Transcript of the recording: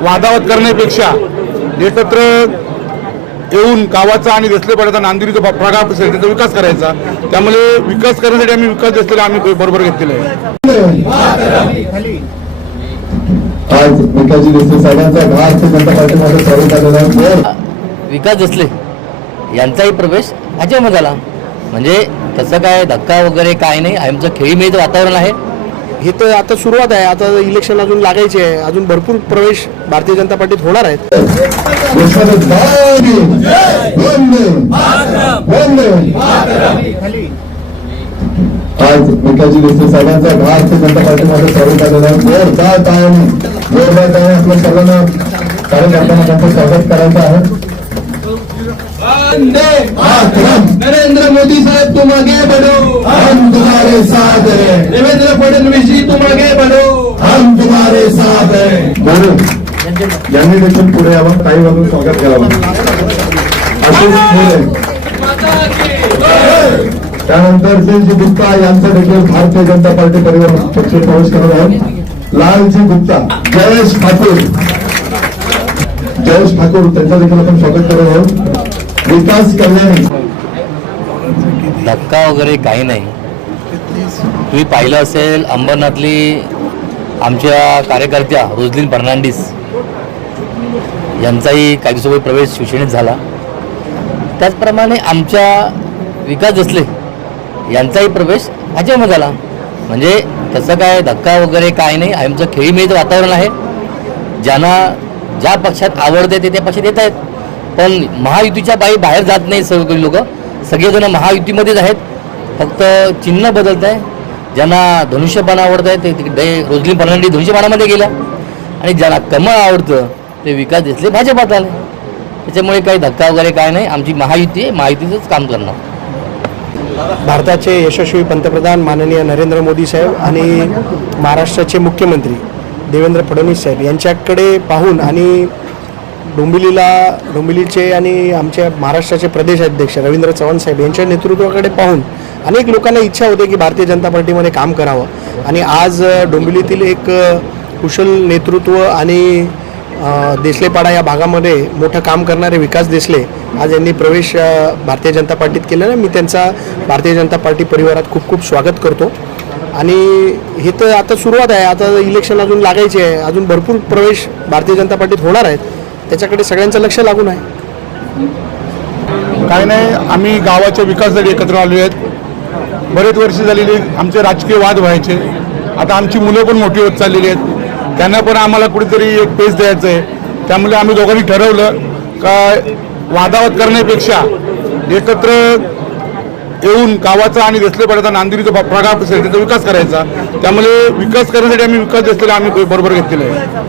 वादावाद करण्यापेक्षा एकत्र येऊन गावाचा आणि देसलेपाड्याचा नांदिरीचा प्रभाग असेल त्याचा विकास करायचा त्यामुळे विकास करण्यासाठी आम्ही विकास देसलेला आम्ही बरोबर घेतलेला आहे. आज विकासजी देशमुख साहेबांचा भारतीय जनता पार्टीमध्ये स्वागत झालेला आहे. विकास देसले. यांचाही प्रवेश भाजपमध्ये झाला म्हणजे तसं काय धक्का वगैरे काय नाही. आमचं खेळीमेळीचं वातावरण आहे. हे तर आता सुरुवात आहे. आता इलेक्शन अजून लागायचे आहे. अजून भरपूर प्रवेश भारतीय जनता पार्टीत होणार आहेत. आज विकासजी देशमुख साहेबांचा भारतीय जनता पार्टीमध्ये स्वागत झालेला आहे. जोरदार टाळ्याने जोरदार टाळ्याने आपल्या सर्वांना कार्यकर्त्यांना त्यांचं स्वागत करायचं आहे. नरेंद्र मोदी साहब तुम आगे बढ़ो. हम तुम्हारे साथ हैं. देवेंद्र फडणवीस जी तुम आगे बढ़ो. हम तुम्हारे साथ हैं. बोलू यांनी देखील पुढे यावं. काही वाजून स्वागत करावं. त्यानंतर सिंहजी गुप्ता यांचा देखील भारतीय जनता पार्टी परिवार पक्षी प्रवेश करत आहेत लालजी गुप्ता जयेश ठाकूर. जयेश ठाकूर त्यांचं देखील आपण स्वागत करत आहोत. विकास कल्याणी. धक्का वगैरे काही नाही. तुम्ही पाहिलं असेल अंबरनाथली आमच्या कार्यकर्त्या रोजलिन फर्नांडिस यांचाही काही दिवसापूर्वी प्रवेश शिवसेनेत झाला. त्याचप्रमाणे आमच्या विकास जसले यांचाही प्रवेश भाजपमध्ये झाला. म्हणजे तसं काय धक्का वगैरे काय नाही. आमचं खेळीमेळीचं वातावरण आहे. ज्यांना ज्या पक्षात आवडते ते त्या पक्षात येत आहेत. पण महायुतीच्या बाई बाहेर जात नाही सगळी लोक. सगळेजण महायुतीमध्येच आहेत. फक्त चिन्ह बदलत आहे. ज्यांना धनुष्यबाण आवडत आहे ते तिकडे रोजली फर्नांडी धनुष्यबाणामध्ये गेल्या. आणि ज्यांना कमळ आवडतं ते विकास दिसले भाजपात आले. त्याच्यामुळे काही धक्का वगैरे काय नाही. आमची महायुती आहे. महायुतीचंच काम करणार. भारताचे यशस्वी पंतप्रधान माननीय नरेंद्र मोदी साहेब आणि महाराष्ट्राचे मुख्यमंत्री देवेंद्र फडणवीस साहेब यांच्याकडे पाहून आणि डोंबिवलीला डोंबिवलीचे आणि आमच्या महाराष्ट्राचे प्रदेश अध्यक्ष रवींद्र चव्हाण साहेब यांच्या नेतृत्वाकडे पाहून अनेक लोकांना इच्छा होते की भारतीय जनता पार्टीमध्ये काम करावं. आणि आज डोंबिलीतील डोंबिवलीतील एक कुशल नेतृत्व आणि देसलेपाडा या भागामध्ये मोठं काम करणारे विकास देसले आज यांनी प्रवेश भारतीय जनता पार्टीत केलेला मी त्यांचा भारतीय जनता पार्टी परिवारात खूप खूप स्वागत करतो. आणि हे तर आता सुरुवात आहे. आता इलेक्शन अजून लागायचे आहे. अजून भरपूर प्रवेश भारतीय जनता पार्टीत होणार आहेत. त्याच्याकडे सगळ्यांचं लक्ष लागून आहे. काय नाही आम्ही गावाच्या विकासासाठी एकत्र आलो आहेत. बरेच वर्ष झालेली आमचे राजकीय वाद व्हायचे. आता आमची मुलं पण मोठी होत चाललेली आहेत. त्यांना पण आम्हाला कुठेतरी एक पेस द्यायचं आहे. त्यामुळे आम्ही दोघांनी ठरवलं का वादावाद करण्यापेक्षा एकत्र येऊन गावाचा आणि देसलेपाड्याचा नांदिरीचा प्रकार असेल त्याचा विकास करायचा. त्यामुळे विकास करण्यासाठी आम्ही विकास देसलेला आम्ही बरोबर घेतलेला आहे.